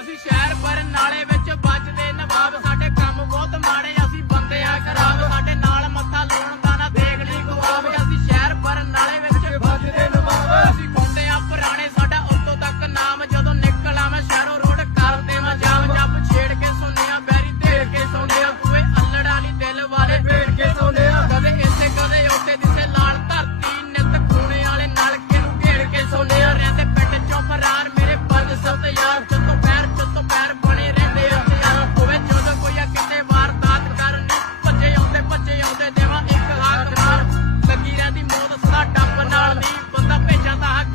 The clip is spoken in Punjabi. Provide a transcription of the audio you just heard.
ਅਸੀਂ ਸ਼ਹਿਰ ਪਰ ਨਾਲੇ ਵਿੱਚ